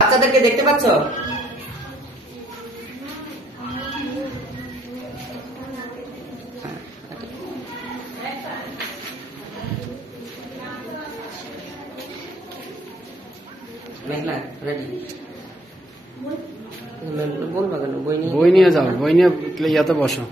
বাচ্চাদেরকে দেখতে পাচ্ছ? মেঘনা রেডি? বলবা কেন? বই নিয়ে যাও, বই নিয়ে ইয়াতে বসো।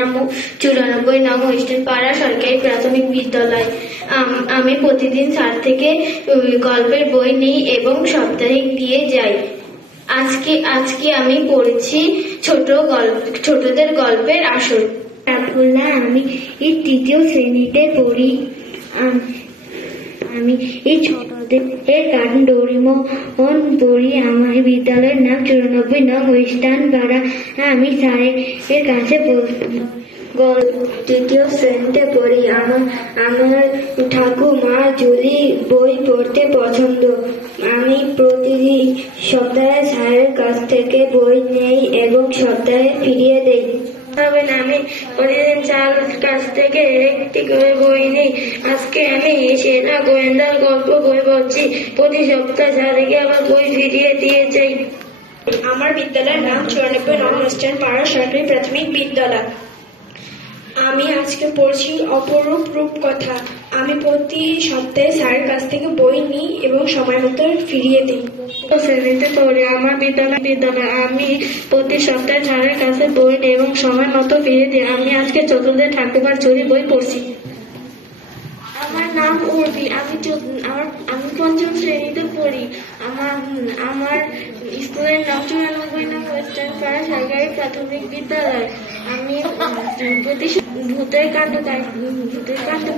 নাম 94 নং ওয়েস্টার্ন পাড়া সরকারি প্রাথমিক বিদ্যালয়। আমি প্রতিদিন স্যার থেকে গল্পের বই নিই এবং সাপ্তাহিক দিয়ে যাই। আজকে আমি পড়েছি ছোটদের গল্পের আসর। আমি তৃতীয় শ্রেণীতে পড়ি। আমি এই ছোটদের গান ডোরেমন পড়ি। আমার বিদ্যালয়ের নাম 94 নং ওয়েস্টার্ন পাড়া। আমি স্যারের কাছে তৃতীয় শ্রেণীতে পড়ি। আমার ঠাকুমা জুলি বই পড়তে পছন্দ। আমি প্রতিদিন সপ্তাহে স্যারের কাছ থেকে বই নেই এবং সপ্তাহে ফিরিয়ে দেই। আমি প্রতিদিন স্যারের কাছ থেকে একটি করে বই নেই। আজকে আমি সেরা গোয়েন্দার গল্প বই পড়ছি। প্রতি সপ্তাহে স্যারকে আবার বই ফিরিয়ে দিয়ে যাই। আমার বিদ্যালয়ের নাম 94 নং ওয়েস্টার্ন পাড়া সরকারি প্রাথমিক বিদ্যালয়। আমি আজকে পড়ছি অপরূপ রূপকথা। আমি প্রতি সপ্তাহে স্যারের কাছ থেকে বই নিই এবং সময় মতো ফিরিয়ে দিই। শ্রেণীতে পড়ি। আমার বিদ্যালয়। আমি প্রতি সপ্তাহে স্যারের কাছে বই নিই এবং সময় মতো ফিরিয়ে দিই। আমি আজকে চতুর্থ ঠাকুমার ঝুলি বই পড়ছি। আমার নাম উর্বি। আমি পঞ্চম শ্রেণীতে পড়ি। আমার স্কুলের নাম 94 নং ওয়েস্টার্ন পাড়া সরকারি প্রাথমিক বিদ্যালয়। আমি ভূতের কাণ্ড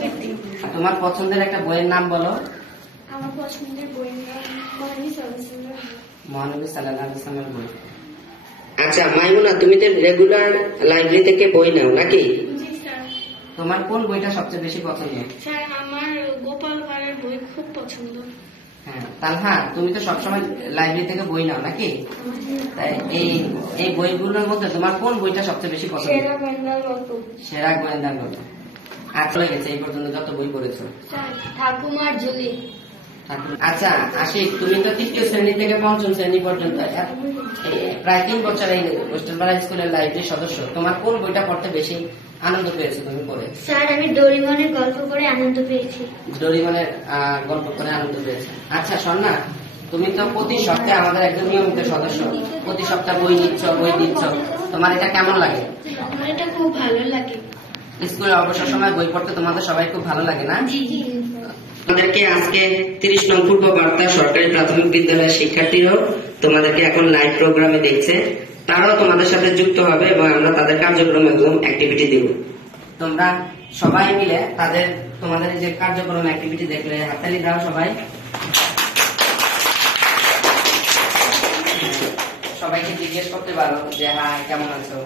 কীর্তি। তোমার পছন্দের একটা বইয়ের নাম বলো। আমার পছন্দের বইয়ের নাম মহানবী সাল্লাল্লাহু আলাইহি ওয়াসাল্লামের বই। আচ্ছা মাইমুনা, তুমি তো রেগুলার লাইব্রেরি থেকে বই নাও নাকি? তোমার কোন বইটা সবচেয়ে বেশি পছন্দ? স্যার, আমার গোপাল ভাঁড়ের বই খুব পছন্দ। হ্যাঁ, তালহা তুমি তো সবসময় লাইব্রেরি থেকে বই নাও নাকি? তাই এই বইগুলোর মধ্যে তোমার কোন বইটা সবচেয়ে বেশি পছন্দ? সেরা গোয়েন্দার গল্প। সেরা গোয়েন্দার গল্প। আচ্ছা, হয়ে গেছে এই পর্যন্ত যত বই পড়েছো। ঠাকুমার ঝুলি। আচ্ছা আশিক, তুমি তো তৃতীয় শ্রেণী থেকে পঞ্চম শ্রেণী পর্যন্ত প্রায় 3 বছর এই ওয়েস্টার্ন পাড়া স্কুলের লাইব্রেরির সদস্য। তোমার কোন বইটা পড়তে বেশি আনন্দ পেয়েছো তুমি পড়ে? স্যার, আমি ডোরেমনের গল্প পড়ে আনন্দ পেয়েছি। ডোরেমনের গল্প পড়ে আনন্দ পেয়েছো। আচ্ছা স্বর্ণা, তুমি তো প্রতি সপ্তাহে আমাদের একজন নিয়মিত সদস্য। প্রতি সপ্তাহে বই নিচ্ছ, বই দিচ্ছ, তোমার এটা কেমন লাগে? আমার এটা খুব ভালো লাগে। স্কুলের অবসর সময় বই পড়তে তোমাদের সবাই খুব ভালো লাগে না? জি জি। তোমাদেরকে আজকে 30 নং পূর্ব বার্তা সরকারি প্রাথমিক বিদ্যালয়ের শিক্ষার্থীরাও তোমাদেরকে এখন লাইভ প্রোগ্রামে দেখছে। তারাও তোমাদের সাথে যুক্ত হবে এবং আমরা তাদের কার্যক্রম এবং অ্যাক্টিভিটি দেব। তোমরা সবাই মিলে তোমাদের যে কার্যক্রম অ্যাক্টিভিটি দেখলে হাততালি দাও সবাই। সবাইকে জিজ্ঞেস করতে পারো যে হ্যাঁ কেমন আছো।